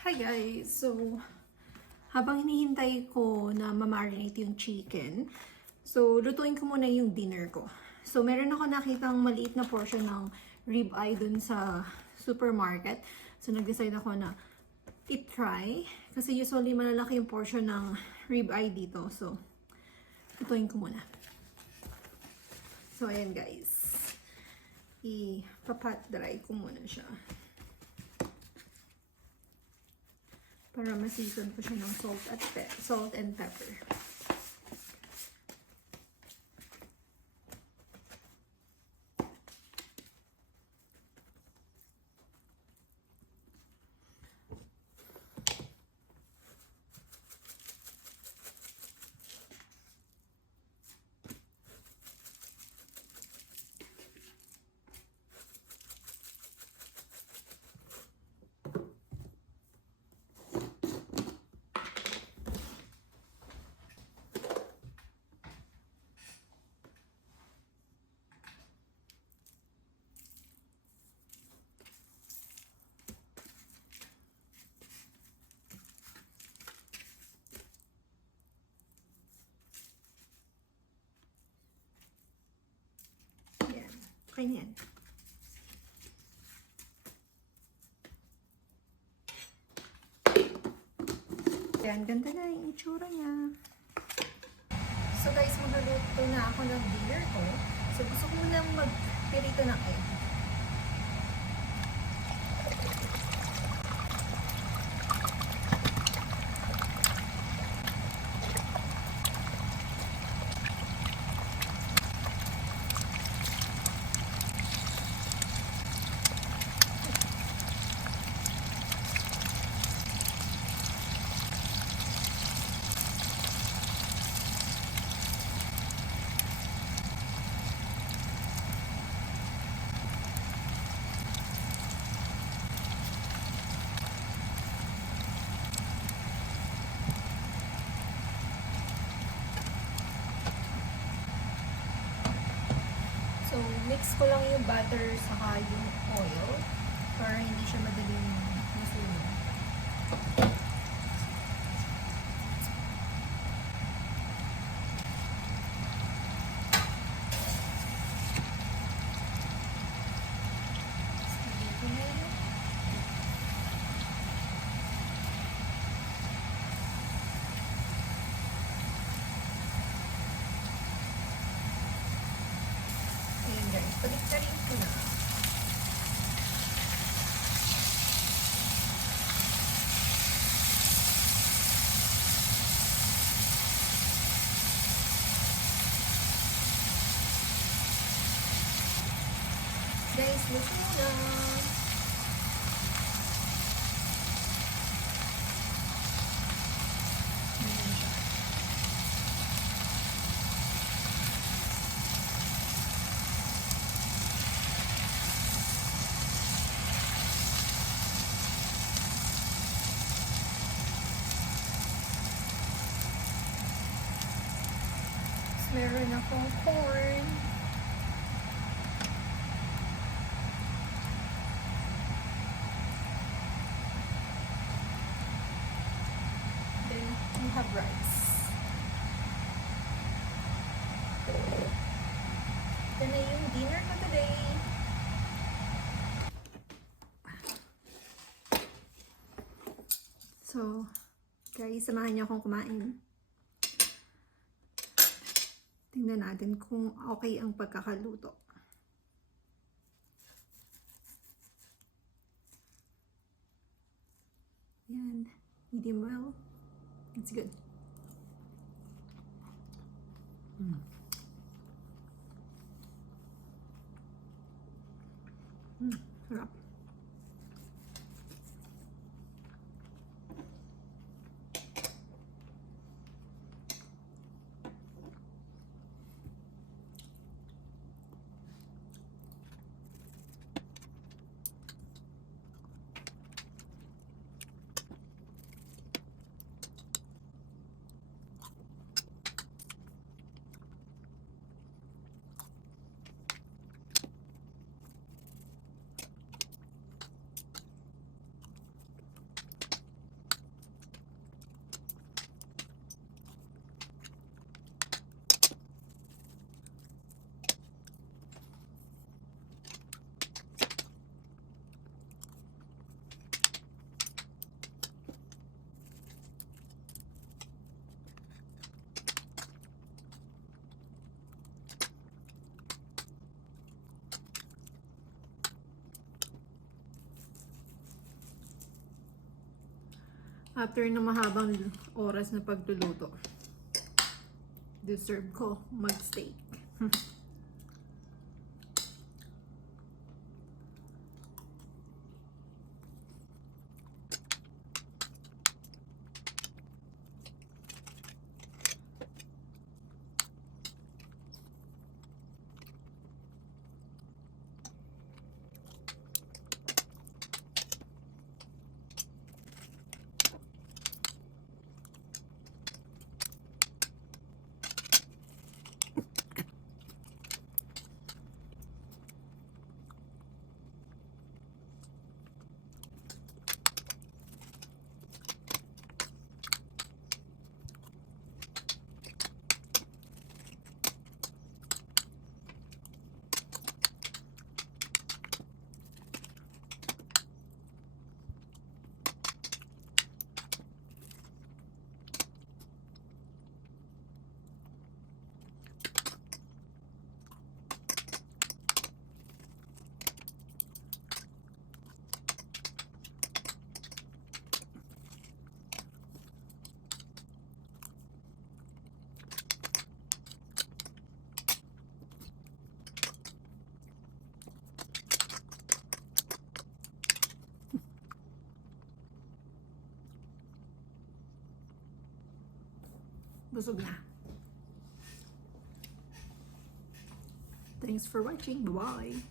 Hi guys! So, habang hinihintay ko na ma-marinate yung chicken, so lutuin ko muna yung dinner ko. So, meron ako nakitang maliit na portion ng rib eye dun sa supermarket. So, nag-decide ako na i-try. Kasi usually malalaki yung portion ng rib eye dito. So, lutuin ko muna. So, ayan guys. I-pat dry ko muna siya. Para ma-season ko siya ng salt and pepper. Okay na yan. Yan, ganda na yung itsura niya. So guys, magluluto na ako ng dinner ko. So gusto ko munang magpirito ng egg. So, mix ko lang yung butter saka yung oil para hindi siya madaling masunog. Ayan guys, palit-palit ko na. Guys, luto na. Ayan siya. Meron akong corn. Then, we have rice. Ito na yung dinner ko today. So, guys, samahan niyo akong kumain. Tingnan natin kung okay ang pagkakaluto. Yan. Medium well. It's good. Sarap. After na mahabang oras na pagluluto, deserve ko mag-steak. Busog na. Thanks for watching. Bye-bye.